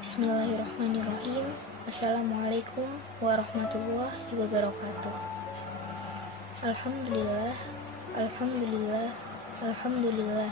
Bismillahirrahmanirrahim. Assalamualaikum warahmatullahi wabarakatuh. Alhamdulillah, alhamdulillah, alhamdulillah.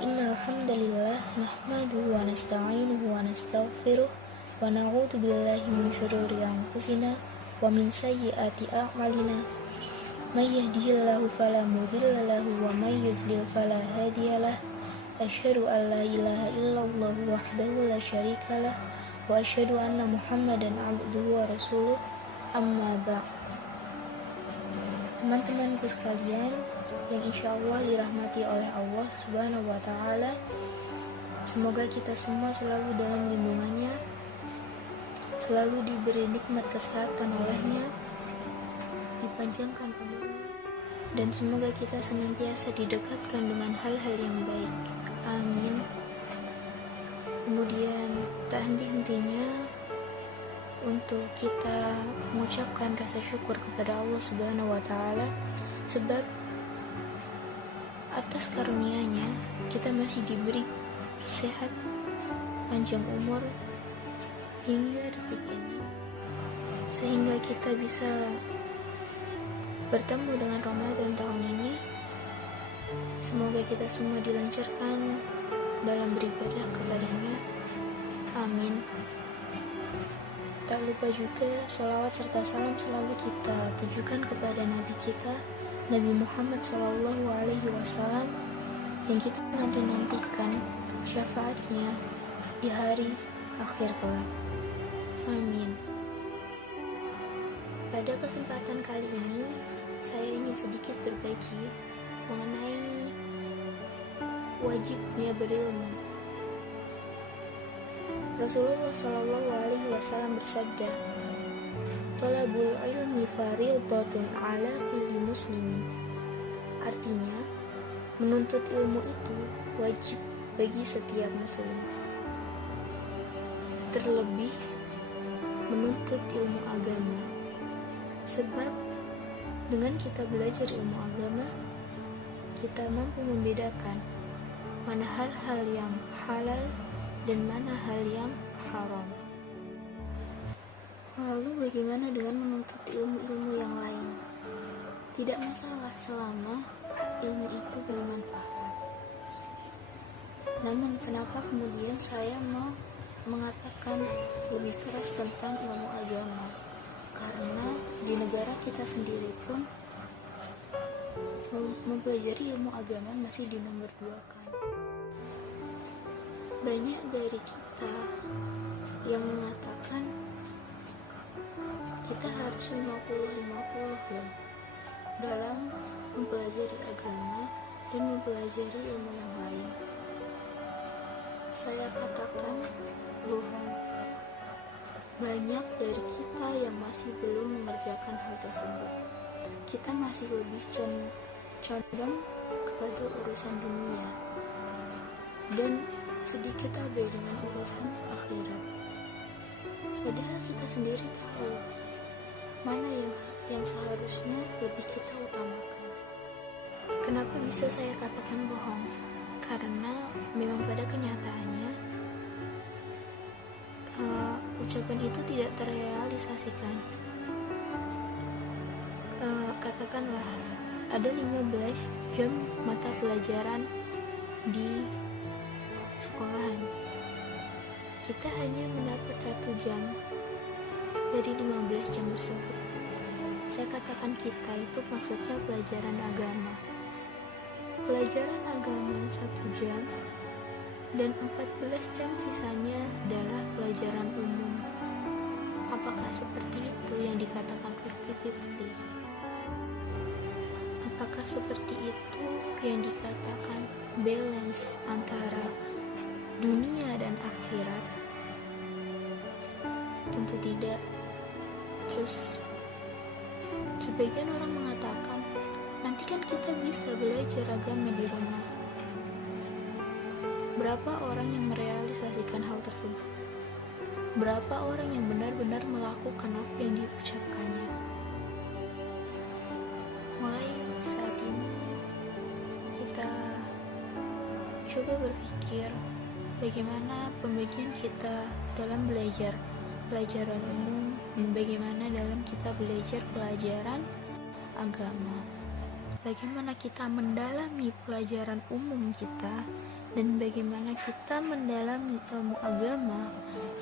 Innal hamdalillah nahmaduhu wa nasta'inuhu wa nastaghfiruh wa na'udzu billahi min syururi anfusina wa min sayyiati a'malina. May yahdihillahu fala mudilla lahu wa may yudlil fala hadiyalah. Asyhadu an la ilaha illallah wahdahu la syarikalah wa asyhadu anna Muhammadan abduhu wa rasuluh. Amma ba'd. Teman-temanku sekalian yang insyaallah dirahmati oleh Allah Subhanahu wa taala, semoga kita semua selalu dalam lindungannya, selalu diberi nikmat kesehatan olehnya, dipanjangkan umurnya, dan semoga kita senantiasa didekatkan dengan hal-hal yang baik. Amin. Kemudian tak henti-hentinya untuk kita mengucapkan rasa syukur kepada Allah Subhanahu wa taala, sebab atas karunia-Nya kita masih diberi sehat, panjang umur hingga detik ini, sehingga kita bisa bertemu dengan Ramadan tahun ini. Semoga kita semua dilancarkan dalam beribadah kepadanya. Amin. Tak lupa juga sholawat serta salam selalu kita tujukan kepada Nabi kita, Nabi Muhammad SAW, yang kita nantikan syafaatnya di hari akhir kelak. Amin. Pada kesempatan kali ini, saya ingin sedikit berbagi mengenai wajibnya berilmu. Rasulullah SAW bersabda, "Talabul ilmi fardhatun ala kulli muslimin." Artinya, menuntut ilmu itu wajib bagi setiap muslim. Terlebih menuntut ilmu agama. Sebab dengan kita belajar ilmu agama, kita mampu membedakan mana hal-hal yang halal dan mana hal yang haram. Lalu bagaimana dengan menuntut ilmu-ilmu yang lain? Tidak masalah selama ilmu itu bermanfaat. Namun kenapa kemudian saya mau mengatakan lebih keras tentang ilmu agama? Karena di negara kita sendiri pun mempelajari ilmu agama masih di nomor 2-kan. Banyak dari kita yang mengatakan kita harus 50-50 loh dalam mempelajari agama dan mempelajari ilmu yang lain. Saya katakan bohong. Banyak dari kita yang masih belum mengerjakan hal tersebut. Kita masih lebih condong kepada urusan dunia dan sedikit abai dengan urusan akhirat. Padahal kita sendiri tahu mana yang seharusnya lebih kita utamakan. Kenapa bisa saya katakan bohong? Karena memang pada kenyataannya ucapan itu tidak terrealisasikan. Katakanlah ada 15 jam mata pelajaran di sekolahan. Kita hanya mendapat 1 jam dari 15 jam tersebut. Saya katakan kita itu maksudnya pelajaran agama. Pelajaran agama 1 jam dan 14 jam sisanya adalah pelajaran umum. Apakah seperti itu yang dikatakan 50-50? Apakah seperti itu yang dikatakan balance antara dunia dan akhirat? Tentu tidak. Terus sebagian orang mengatakan, nanti kan kita bisa belajar agama di rumah. Berapa orang yang merealisasikan hal tersebut? Berapa orang yang benar-benar melakukan apa yang diucapkannya? Mulai saat ini kita coba berpikir bagaimana pembagian kita dalam belajar pelajaran umum dan bagaimana dalam kita belajar pelajaran agama. Bagaimana kita mendalami pelajaran umum kita dan bagaimana kita mendalami ilmu agama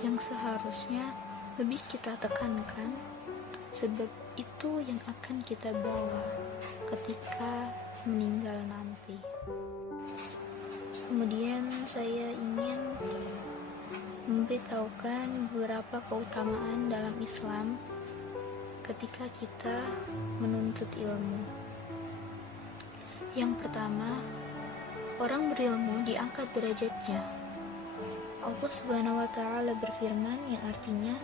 yang seharusnya lebih kita tekankan, sebab itu yang akan kita bawa ketika meninggal nanti. Kemudian saya ingin memberitahukan beberapa keutamaan dalam Islam ketika kita menuntut ilmu. Yang pertama, orang berilmu diangkat derajatnya. Allah Subhanahu wa Ta'ala berfirman yang artinya,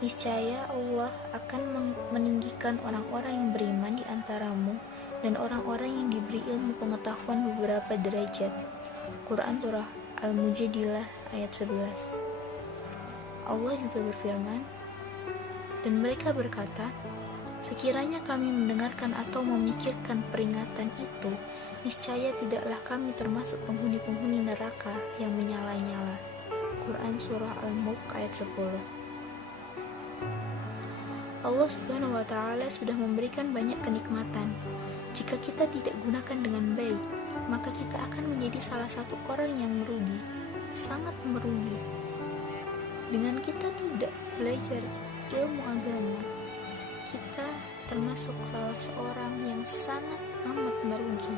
niscaya Allah akan meninggikan orang-orang yang beriman di antaramu dan orang-orang yang diberi ilmu pengetahuan beberapa derajat. Quran Surah Al-Mujadilah ayat 11. Allah juga berfirman, dan mereka berkata, sekiranya kami mendengarkan atau memikirkan peringatan itu, niscaya tidaklah kami termasuk penghuni-penghuni neraka yang menyala-nyala. Quran Surah Al-Mulk ayat 10. Allah Subhanahu wa Ta'ala sudah memberikan banyak kenikmatan. Jika kita tidak gunakan dengan baik, maka kita akan menjadi salah satu orang yang merugi, sangat merugi. Dengan kita tidak belajar ilmu agama, kita termasuk salah seorang yang sangat amat merugi.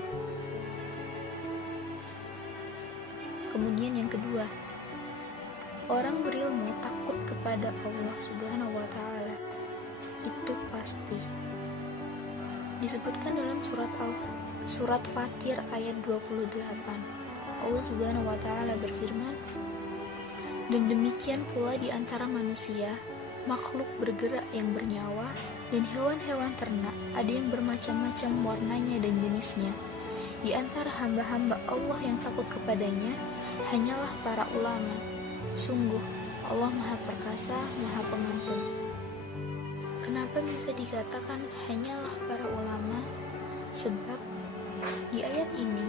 Kemudian yang kedua, orang berilmu takut kepada Allah Subhanahu wa Ta'ala. Itu pasti. Disebutkan dalam surat Fatir ayat 28. Allah Subhanahu wa Ta'ala berfirman, dan demikian pula di antara manusia, makhluk bergerak yang bernyawa, dan hewan-hewan ternak, ada yang bermacam-macam warnanya dan jenisnya. Di antara hamba-hamba Allah yang takut kepadanya, hanyalah para ulama. Sungguh, Allah Maha Perkasa, Maha Pengampun. Kenapa bisa dikatakan hanyalah para ulama? Sebab di ayat ini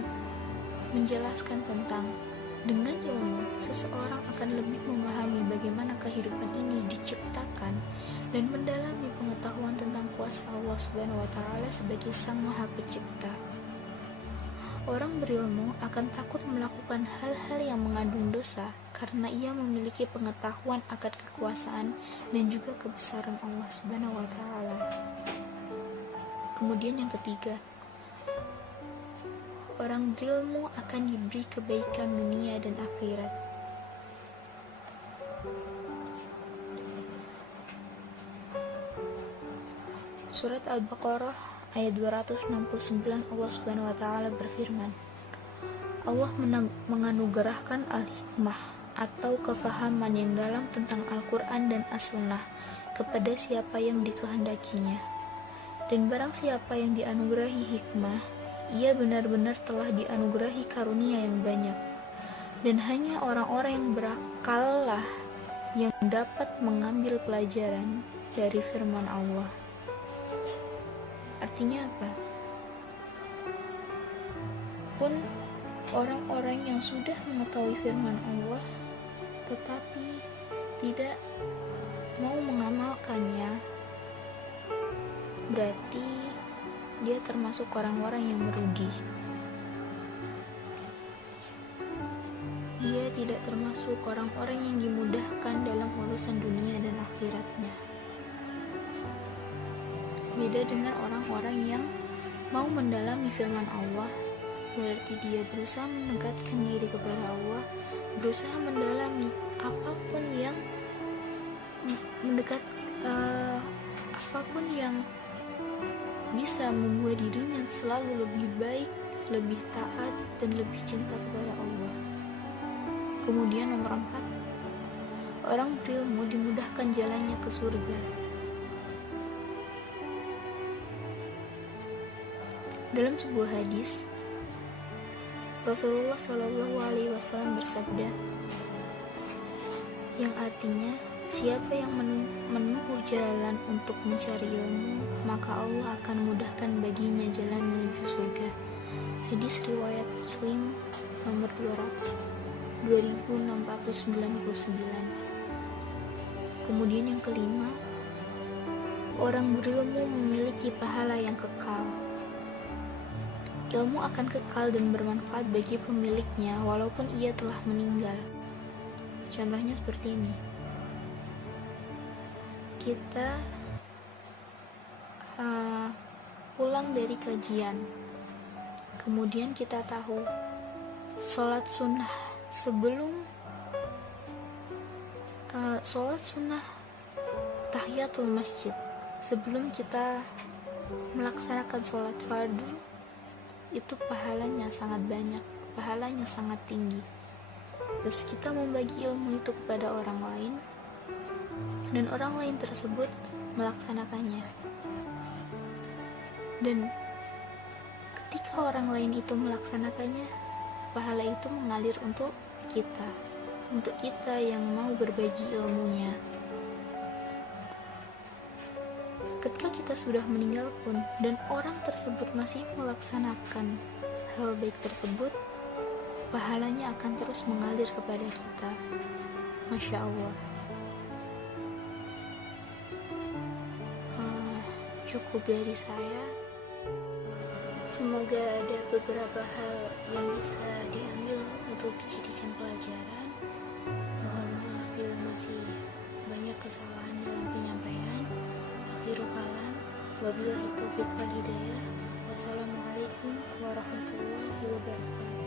menjelaskan tentang dengan ilmu seseorang akan lebih memahami bagaimana kehidupan ini diciptakan dan mendalami pengetahuan tentang kuasa Allah Subhanahu wa Ta'ala sebagai Sang Maha Pencipta. Orang berilmu akan takut melakukan hal-hal yang mengandung dosa karena ia memiliki pengetahuan akan kekuasaan dan juga kebesaran Allah Subhanahu wa Ta'ala. Kemudian yang ketiga, orang berilmu akan diberi kebaikan dunia dan akhirat. Surat Al-Baqarah ayat 269, Allah Subhanahu wa Ta'ala berfirman, Allah menganugerahkan al-hikmah atau kefahaman yang dalam tentang Al-Quran dan As-Sunnah kepada siapa yang dikehendakinya. Dan barang siapa yang dianugerahi hikmah, ia benar-benar telah dianugerahi karunia yang banyak. Dan hanya orang-orang yang berakal lah yang dapat mengambil pelajaran dari firman Allah. Artinya apa? Pun orang-orang yang sudah mengetahui firman Allah tetapi tidak mau mengamalkannya, berarti dia termasuk orang-orang yang merugi. Dia tidak termasuk orang-orang yang dimudahkan dalam urusan dunia dan akhiratnya. Beda dengan orang-orang yang mau mendalami firman Allah, berarti dia berusaha mendekatkan diri kepada Allah, berusaha mendalami apapun yang apapun yang bisa membuat dirinya selalu lebih baik, lebih taat, dan lebih cinta kepada Allah. Kemudian nomor 4, orang berilmu dimudahkan jalannya ke surga. Dalam sebuah hadis, Rasulullah Shallallahu Alaihi Wasallam bersabda, yang artinya, siapa yang menempuh jalan untuk mencari ilmu, maka Allah akan mudahkan baginya jalan menuju surga. Hadis riwayat Muslim nomor 200. 2699. Kemudian yang kelima, orang berilmu memiliki pahala yang kekal. Ilmu akan kekal dan bermanfaat bagi pemiliknya walaupun ia telah meninggal. Contohnya seperti ini. Kita pulang dari kajian, kemudian kita tahu sholat sunnah tahiyatul masjid sebelum kita melaksanakan sholat fardu, itu pahalanya sangat banyak, pahalanya sangat tinggi. Terus kita membagi ilmu itu kepada orang lain, dan orang lain tersebut melaksanakannya. Dan ketika orang lain itu melaksanakannya, pahala itu mengalir untuk kita yang mau berbagi ilmunya. Ketika kita sudah meninggal pun dan orang tersebut masih melaksanakan hal baik tersebut, pahalanya akan terus mengalir kepada kita. Masya Allah. Cukup dari saya. Semoga ada beberapa hal yang bisa diambil untuk dijadikan pelajaran. Mohon maaf bila masih banyak kesalahan dalam penyampaian. Akhirul kalam, wabillahi taufiq wal hidayah. Wassalamualaikum warahmatullahi wabarakatuh.